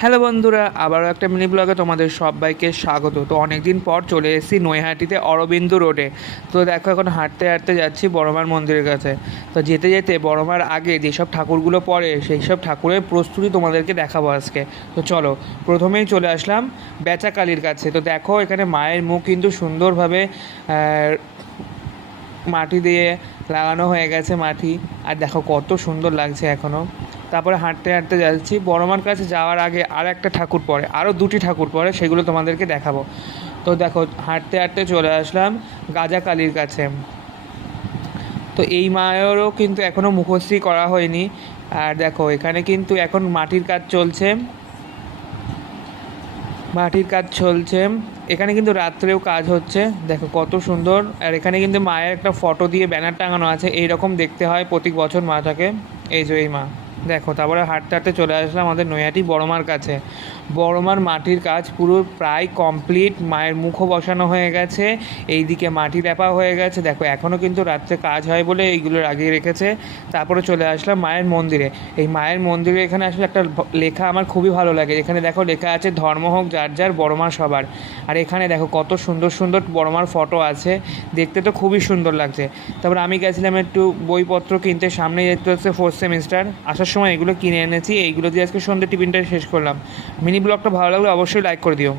Hello বন্ধুরা, আবারও একটা মিনি ব্লগে তোমাদের সবাইকে স্বাগত। তো অনেক দিন পর চলে এসেছি নৈহাটিতে অরবিন্দু রোডে। তো দেখো এখন হাঁটতে হাঁটতে যাচ্ছি বড়মার মন্দিরের কাছে। তো যেতে যেতে বড়মার আগে যেসব ঠাকুরগুলো পড়ে সেই সব ঠাকুরের প্রস্তুতি তোমাদেরকে দেখাবো আজকে। তো চলো, প্রথমেই চলে আসলাম বেচাকালীর কাছে। তো দেখো এখানে মায়ের মুখ কিন্তু সুন্দরভাবে মাটি দিয়ে লাগানো হয়ে গেছে মাটি। আর দেখো কত সুন্দর লাগছে এখনও। তারপরে হাঁটতে হাঁটতে যাচ্ছি বড়মার কাছে। যাওয়ার আগে আর একটা ঠাকুর পড়ে, আরও দুটি ঠাকুর পড়ে, সেগুলো তোমাদেরকে দেখাবো। তো দেখো হাঁটতে হাঁটতে চলে আসলাম গাজাকালীর কাছে। তো এই মায়েরও কিন্তু এখনও মুখশ্রী করা হয়নি। আর দেখো এখানে কিন্তু এখন মাটির কাজ চলছে। এখানে কিন্তু রাত্রেও কাজ হচ্ছে। দেখো কত সুন্দর। আর এখানে কিন্তু মায়ের একটা ফটো দিয়ে ব্যানার টাঙানো আছে, এইরকম দেখতে হয় প্রতি বছর মাটাকে। এই যে এই মা দেখো। তারপরে হাঁটতে হাঁটতে চলে আসলাম আমাদের নৈহাটি বড়মার কাছে। বড়মার মাটির কাজ পুরো প্রায় কমপ্লিট। মায়ের মুখও বসানো হয়ে গেছে, এইদিকে মাটি লেপা হয়ে গেছে। দেখো এখনও কিন্তু রাত্রে কাজ হয় বলে এইগুলো লাগিয়ে রেখেছে। তারপরে চলে আসলাম মায়ের মন্দিরে। এই মায়ের মন্দিরে এখানে আসলে একটা লেখা আমার খুবই ভালো লাগে। এখানে দেখো লেখা আছে, ধর্ম হোক যার যার, বড়মা সবার। আর এখানে দেখো কত সুন্দর সুন্দর বড়মার ফটো আছে, দেখতে তো খুবই সুন্দর লাগছে। তারপর আমি গেছিলাম একটু বইপত্র কিনতে, সামনে যেতে হচ্ছে 4th সেমিস্টার। আসার সময় এগুলো কিনে এনেছি। এইগুলো দিয়ে আজকে সন্ধ্যে টিফিনটা শেষ করলাম। মিনি ব্লগটা ভালো লাগলে অবশ্যই লাইক করে দিও।